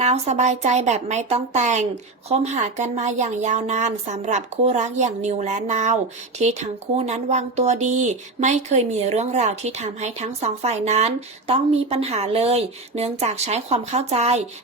นาวสบายใจแบบไม่ต้องแต่งคบหากันมาอย่างยาวนานสำหรับคู่รักอย่างนิวและนาว ที่ทั้งคู่นั้นวางตัวดี ไม่เคยมีเรื่องราวที่ทำให้ทั้งสองฝ่ายนั้น ต้องมีปัญหาเลย เนื่องจากใช้ความเข้าใจ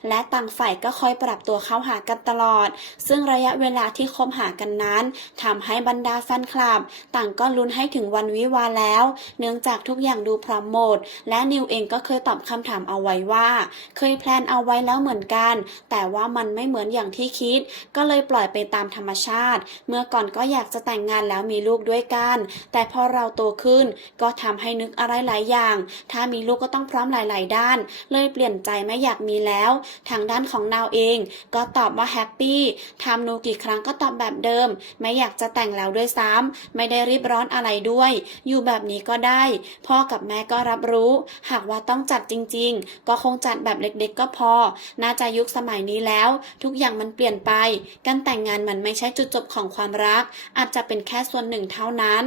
และต่างฝ่ายก็คอยปรับตัวเข้าหากันตลอด ซึ่งระยะเวลาที่คบหากันนั้นทำให้บรรดาแฟนคลับ ต่างก็ลุ้นให้ถึงวันวิวาแล้ว เนื่องจากทุกอย่างดูพร้อมหมด และนิวเองก็เคยตอบคำถามเอาไว้ว่า เคยแพลนเอาไว้แล้วเหมือนกัน แต่ว่ามันไม่เหมือนอย่างที่คิด ก็เลยปล่อยไปตามธรรมชาติ เมื่อก่อนก็อยากจะแต่งงานแล้วมีลูกด้วยกัน แต่พอเราโตขึ้นก็ทำให้นึกอะไรหลายอย่าง ถ้ามีลูกก็ต้องพร้อมหลาย ๆ ด้าน เลยเปลี่ยนใจไม่อยากมีแล้ว ทางด้านของนาวเอง ก็ตอบว่าแฮปปี้ทำนูกี่ครั้งก็ตอบแบบเดิม ไม่อยากจะแต่งแล้วด้วยซ้ำไม่ได้รีบร้อนอะไรด้วย อยู่แบบนี้ก็ได้ พ่อกับแม่ก็รับรู้ หากว่าต้องจัดจริง ๆ ก็คงจัดแบบเล็กๆก็พอ น่าาจะยุคสมัยนี้แล้ว ทุกอย่างมันเปลี่ยนไป การแต่งงานมันไม่ใช่จุดจบของความรัก อาจจะเป็นแค่ส่วนหนึ่งเท่านั้น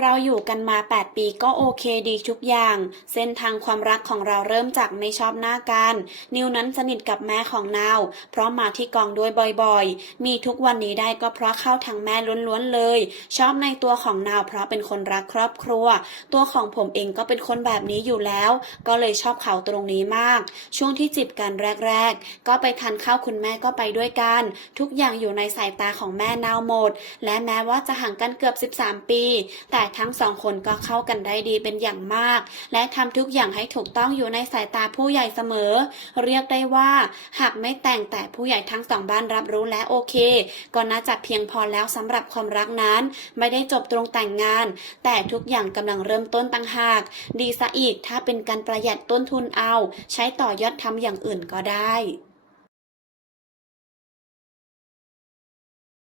เราอยู่กันมา 8 ปีก็โอเคดีทุกอย่าง เส้นทางความรักของเราเริ่มจากไม่ชอบหน้ากัน นิวนั้นสนิทกับแม่ของนาว เพราะมาที่กองด้วยบ่อยๆ มีทุกวันนี้ได้ก็เพราะเข้าทางแม่ล้วนๆเลย ชอบในตัวของนาวเพราะเป็นคนรักครอบครัว ตัวของผมเองก็เป็นคนแบบนี้อยู่แล้ว ก็เลยชอบเขาตรงนี้มาก ช่วงที่จีบกันแรกๆ ก็ไปทานข้าวคุณแม่ก็ไปด้วยกัน ทุกอย่างอยู่ในสายตาของแม่นาวหมด และแม้ว่าจะห่างกันเกือบ 13 ปีแต่แต่ทั้งสองคนก็เข้ากันได้ดีเป็นอย่างมาก และทำทุกอย่างให้ถูกต้องอยู่ในสายตาผู้ใหญ่เสมอ เรียกได้ว่า หากไม่แต่งแต่ผู้ใหญ่ทั้งสองบ้านรับรู้และโอเค ก็น่าจะเพียงพอแล้วสำหรับความรักนั้น ไม่ได้จบตรงแต่งงาน แต่ทุกอย่างกำลังเริ่มต้นตั้งหาก ดีซะอีกถ้าเป็นการประหยัดต้นทุนเอา ใช้ต่อยอดทำอย่างอื่นก็ได้